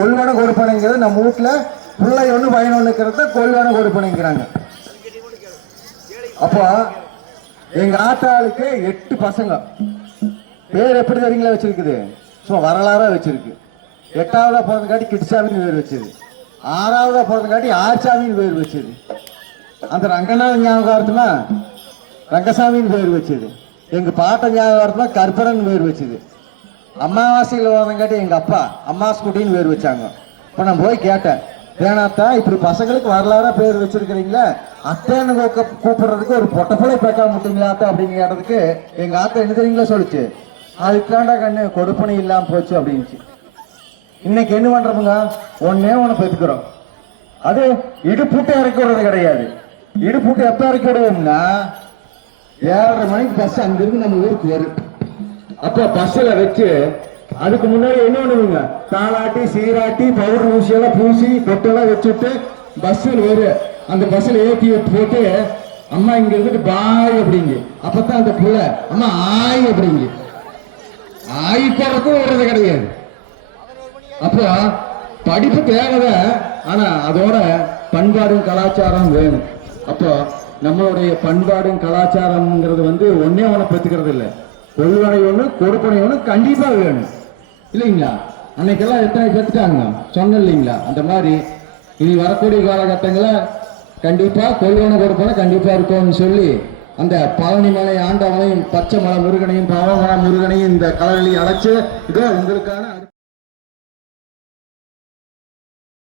கொள்வன கொடுப்பனைங்கிறது நம்ம வீட்டுல பிள்ளை ஒண்ணு பையன் ஒண்ணுங்கிறத கொள்வன கொடுப்பனைங்கிறாங்க. அப்போ எங்க ஆத்தாளுக்கு 8 பசங்க. பேர் எப்படி தெரியுங்களா வச்சிருக்குது? சும்மா வரலாறா வச்சிருக்கு. 8ஆவதா பிறந்தங்காட்டி கிட்சாமின்னு பேர் வச்சது. 6ஆவதா பிறந்தங்காட்டி ஆச்சாமின்னு பேர் வச்சது. அந்த ரங்கநாத ஞாபகார்த்தமா ரங்கசாமின்னு பேர் வச்சது. எங்க பாட்ட ஞாபகார்த்தமா கற்பரன் பேர் வச்சது. அமாவாசையில் வரங்காட்டி எங்க அப்பா அம்மாஸ்குட்டின்னு பேர் வச்சாங்க. இப்ப நான் போய் கேட்டேன், வேணாத்தா இப்படி பசங்களுக்கு வரலாறா பேர் வச்சிருக்கிறீங்களா, அத்தைன்னு கூப்பிடுறதுக்கு ஒரு பொட்டப்பளை பேக்கா முட்டீங்களாத்தா அப்படின்னு கேட்டதுக்கு எங்க ஆத்தா என்ன தெரியுங்களா சொல்லிச்சு, அதுக்காண்டா கண்ணு கொடுப்பனை இல்லாம போச்சு அப்படின்ச்சு. இன்னைக்கு என்ன பண்றோமுங்க, ஒன்னே ஒண்ணு பெற்றுக்கிறோம். அது இடுப்புட்டு இறக்கி விடுறது கிடையாது. இடுப்புட்டு எப்ப இறக்கி விடுவோம்னா 7:30 மணிக்கு பஸ் அங்கிருந்து நம்ம ஊருக்கு வரும். அப்ப பஸ்ல வச்சு அதுக்கு முன்னாடி என்ன பண்ணுவீங்க, தாளாட்டி சீராட்டி பவுடர் ஊசியெல்லாம் பூசி பொட்டெல்லாம் வச்சுட்டு பஸ்ஸில் வரும். அந்த பஸ்ல ஏற்றி போட்டு அம்மா இங்க இருந்துட்டு பாய் அப்படிங்க. அப்பதான் அந்த புள்ள அம்மா ஆய் அப்படிங்க. ஆய் போறதுக்கும் வர்றது கிடையாது. அப்போ படிப்பு தேவைதான், ஆனா அதோட பண்பாடும் கலாச்சாரம் வேணும். அப்போ நம்மளுடைய பண்பாடும் கலாச்சாரம்ங்கிறது ஒன்னே ஒண்ணு பெற்றுக்கிறது இல்லை, கொள்வனை ஒண்ணு கொடுப்பனை ஒண்ணு கண்டிப்பா வேணும் இல்லைங்களா? அன்னைக்கெல்லாம் எத்தனை பெற்றுட்டாங்க சொன்ன இல்லைங்களா? அந்த மாதிரி இனி வரக்கூடிய காலகட்டங்களை கண்டிப்பா கொள்வனை கொடுப்பனை கண்டிப்பா இருக்கும்னு சொல்லி அந்த பழனிமலை ஆண்டவனையும் பச்சை மலை முருகனையும் பாவமலை முருகனையும் இந்த கலரில் அழைச்சு இதோ உங்களுக்கான